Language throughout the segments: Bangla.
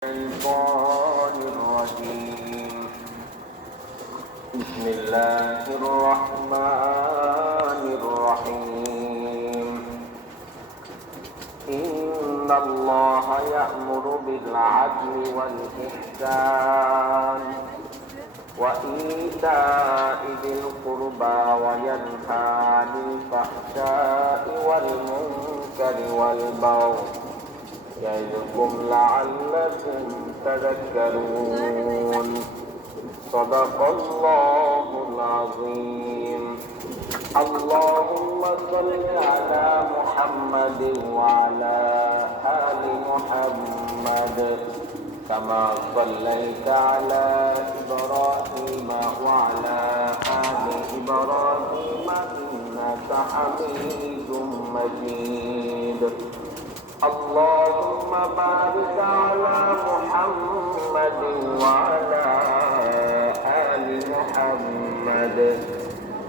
الشيطان الرجيم. بسم الله الرحمن الرحيم. إن الله يأمر بالعدل والإحسان وإيتاء ذي القربى وينهى عن الفحشاء والمنكر والبغي يعظكم لعلكم تذكرون. صدق الله العظيم. اللهم صل على محمد وعلى آل محمد كما صليت على إبراهيم وعلى آل إبراهيم إنك حميد مجيد. اللهم بارك على محمد وعلى آل محمد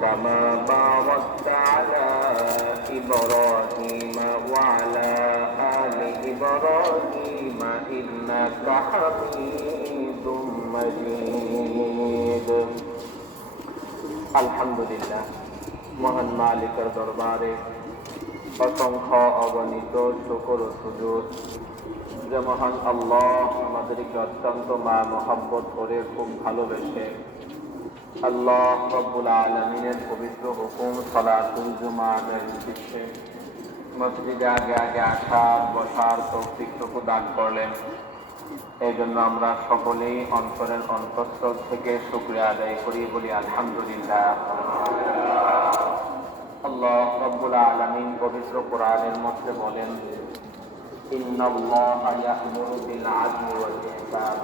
كما باركت على إبراهيم وعلى آل إبراهيم إنك حميد مجيد. আলহামদুলিল্লাহ, মহান মালিকের দরবারে অসংখ্য অগণিত শুকর ও সুজুদ যে মহান আল্লাহ আমাদেরকে অত্যন্ত মহব্বত করে খুব ভালোবেসে আল্লাহ রব্বুল আলামিনের পবিত্র হুকুম সালাতুল জুমা আদায়ের উদ্দেশ্যে মসজিদে আগে আগে আসার বসার তৌফিকটুকু দান করলেন। এই জন্য আমরা সকলেই অন্তরের অন্তঃস্থল থেকে শুকরিয়া আদায় করি, বলি আলহামদুলিল্লাহ। আল্লাহ রাব্বুল আলামিন পবিত্র কোরআনের মধ্যে বলেন, ইন্নাল্লাহা ইয়া'মুরু বিল আদলি ওয়াল ইহসান।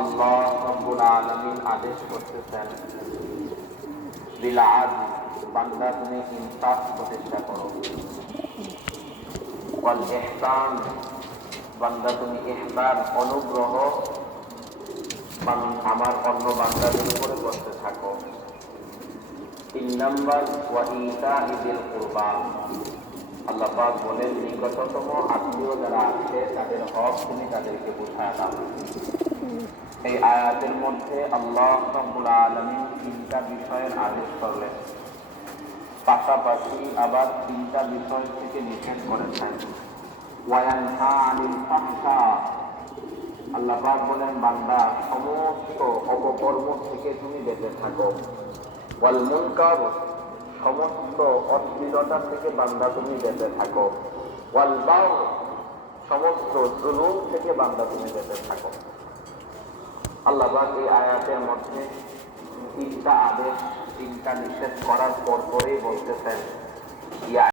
আল্লাহ রাব্বুল আলামিন আদেশ করতেছেন, বিল আদল, বান্দা তুমি ইনসাফ প্রতিষ্ঠা করো, ওয়াল ইহসান, বান্দা তুমি ইহসান অনুগ্রহ আমার অন্য বান্দাদের উপরে করতে থাকো। 3 নম্বর, ওয়া ইতা'i যিল কুরবা। আল্লাহ পাক বলেন, নিকটতম আত্মীয় যারা আছে তাদের হক তুমি তাদেরকে বুঝায় দাও। এই আয়াতের মধ্যে আল্লাহ রাব্বুল আলামিন 3টা বিষয়ের আদেশ করলেন, পাশাপাশি আবার 3টা বিষয় থেকে নিষেধ করেছেন। ওয়া ইয়ানহা আনিল ফাহশা, আল্লাহ পাক বলেন, বান্দা সমস্ত অপকর্ম থেকে তুমি বেঁচে থাকো। ওয়াল মুনকার, সমস্ত অশ্লীলতা থেকে বান্দা তুমি বেঁচে থাকো। ওয়াল বাগয়, সমস্ত জুলুম থেকে বান্দা তুমি বেঁচে থাকো। আল্লাহ পাক এই আয়াতের মধ্যে 3টা আদেশ 3টা নিষেধ করার পরেই বলতেছেন, ইয়া